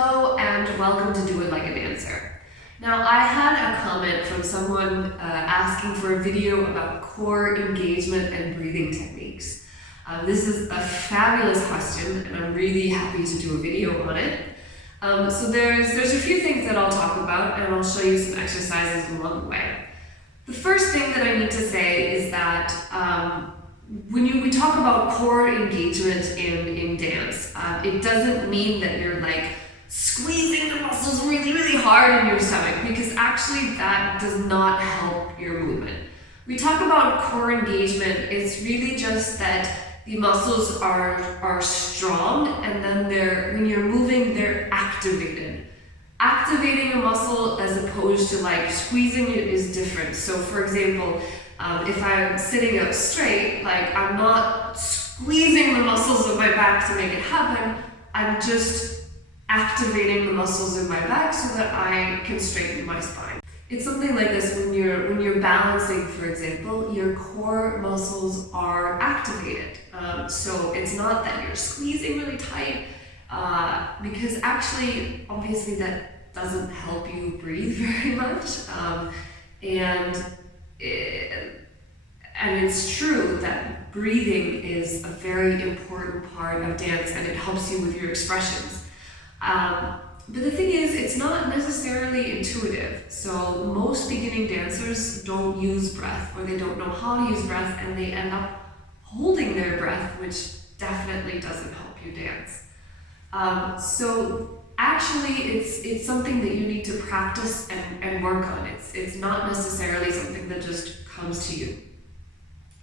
Hello and welcome to Do It Like a Dancer. Now I had a comment from someone asking for a video about core engagement and breathing techniques. This is a fabulous question and I'm really happy to do a video on it. So there's a few things that I'll talk about and I'll show you some exercises along the way. The first thing that I need to say is that when we talk about core engagement in dance, it doesn't mean that you're like squeezing the muscles really, really hard in your stomach, because actually that does not help your movement. We talk about core engagement, it's really just that the muscles are strong, and then when you're moving, they're activated. Activating a muscle as opposed to like squeezing it is different. So for example, if I'm sitting up straight, like I'm not squeezing the muscles of my back to make it happen, I'm just activating the muscles in my back so that I can straighten my spine. It's something like this: when you're balancing, for example, your core muscles are activated. So it's not that you're squeezing really tight, because actually, obviously that doesn't help you breathe very much. And it's true that breathing is a very important part of dance and it helps you with your expressions. But the thing is, it's not necessarily intuitive. So most beginning dancers don't use breath, or they don't know how to use breath, and they end up holding their breath, which definitely doesn't help you dance. So actually it's something that you need to practice and work on. It's not necessarily something that just comes to you.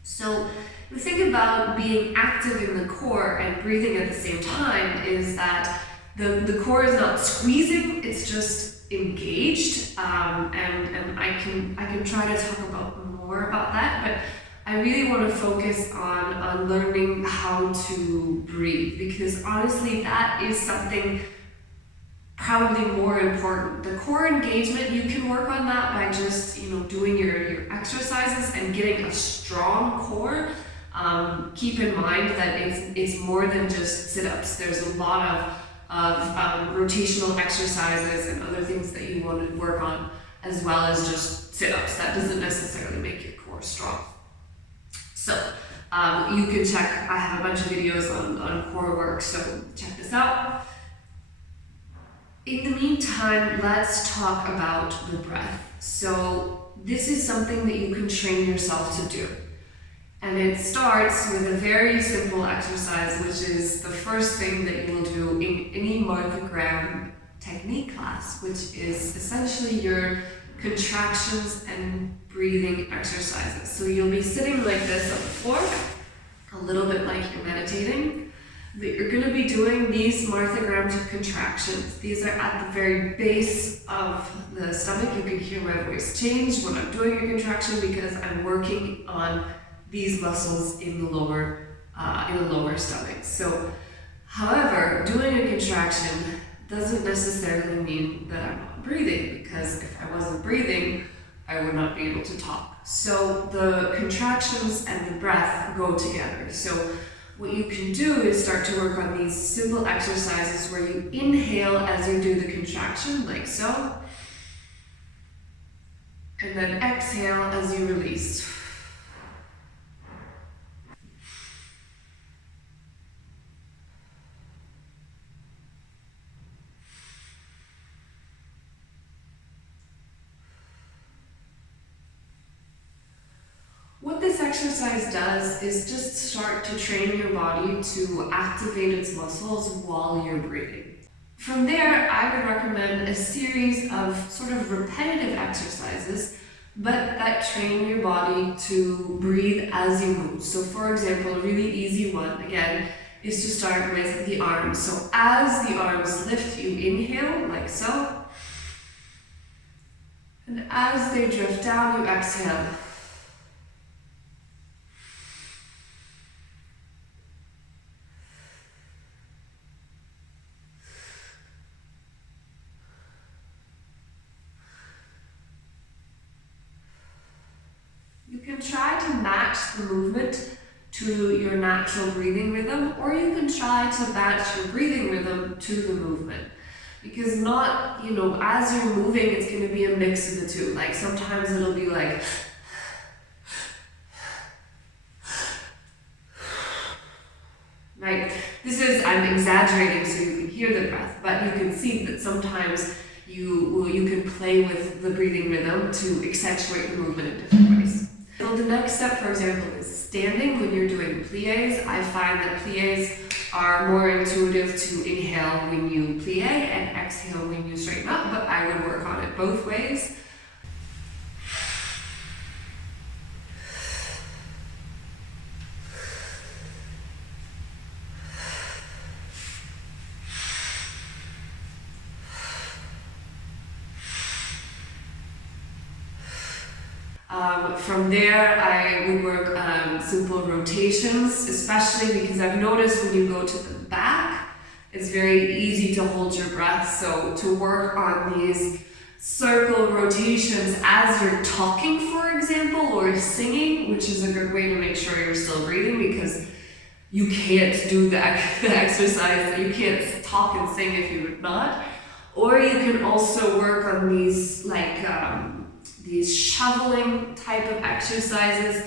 So the thing about being active in the core and breathing at the same time is that the core is not squeezing, it's just engaged, and I can try to talk about more about that, but I really want to focus on learning how to breathe, because honestly that is something probably more important. The core engagement, you can work on that by just doing your exercises and getting a strong core. Keep in mind that it's more than just sit-ups. There's a lot of rotational exercises and other things that you want to work on, as well as just sit-ups. That doesn't necessarily make your core strong. So you can check, I have a bunch of videos on core work, so check this out. In the meantime, let's talk about the breath. So this is something that you can train yourself to do. And it starts with a very simple exercise, which is the first thing that you will do in any Martha Graham technique class, which is essentially your contractions and breathing exercises. So you'll be sitting like this on the floor, a little bit like you're meditating. But you're going to be doing these Martha Graham contractions. These are at the very base of the stomach. You can hear my voice change when I'm doing a contraction because I'm working on these muscles in the lower stomach. So, however, doing a contraction doesn't necessarily mean that I'm not breathing, because if I wasn't breathing, I would not be able to talk. So the contractions and the breath go together. So what you can do is start to work on these simple exercises where you inhale as you do the contraction, like so, and then exhale as you release. What this exercise does is just start to train your body to activate its muscles while you're breathing. From there, I would recommend a series of sort of repetitive exercises, but that train your body to breathe as you move. So for example, a really easy one, again, is to start with the arms. So as the arms lift, you inhale, like so. And as they drift down, you exhale. You can try to match the movement to your natural breathing rhythm, or you can try to match your breathing rhythm to the movement. Because not, as you're moving, it's going to be a mix of the two. Like sometimes it'll be like, I'm exaggerating so you can hear the breath, but you can see that sometimes you can play with the breathing rhythm to accentuate the movement in different ways. So the next step, for example, is standing. When you're doing pliés, I find that pliés are more intuitive to inhale when you plie and exhale when you straighten up, but I would work on it both ways. From there, I would work simple rotations, especially because I've noticed when you go to the back, it's very easy to hold your breath. So to work on these circle rotations as you're talking, for example, or singing, which is a good way to make sure you're still breathing, because you can't do the exercise, you can't talk and sing if you would not. Or you can also work on these these shoveling type of exercises.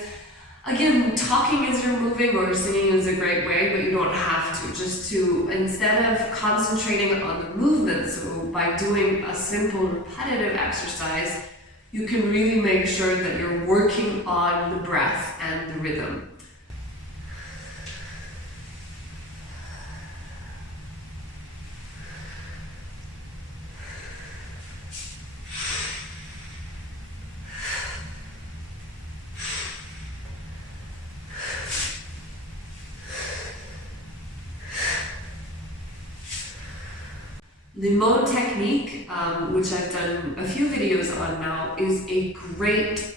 Again, talking as you're moving or singing is a great way, but you don't have to. Just to, instead of concentrating on the movement, so by doing a simple repetitive exercise, you can really make sure that you're working on the breath and the rhythm. The mode technique, which I've done a few videos on now, is a great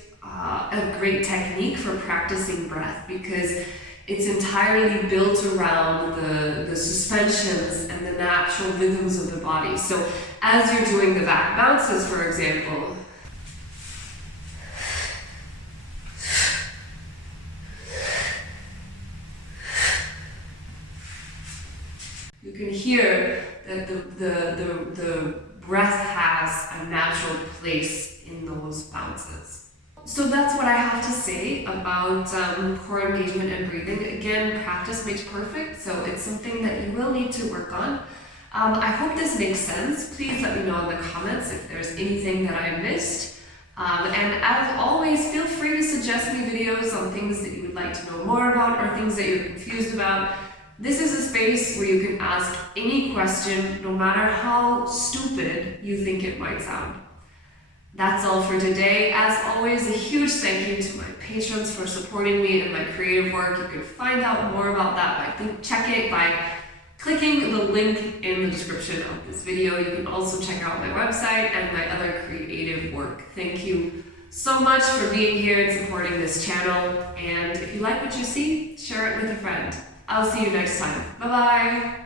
technique for practicing breath, because it's entirely built around the suspensions and the natural rhythms of the body. So as you're doing the back bounces, for example, you can hear that the breath has a natural place in those bounces. So that's what I have to say about core engagement and breathing. Again, practice makes perfect, so it's something that you will need to work on. I hope this makes sense. Please let me know in the comments if there's anything that I missed. And as always, feel free to suggest me videos on things that you would like to know more about or things that you're confused about. This is a space where you can ask any question, no matter how stupid you think it might sound. That's all for today. As always, a huge thank you to my patrons for supporting me in my creative work. You can find out more about that by clicking the link in the description of this video. You can also check out my website and my other creative work. Thank you so much for being here and supporting this channel. And if you like what you see, share it with a friend. I'll see you next time. Bye-bye.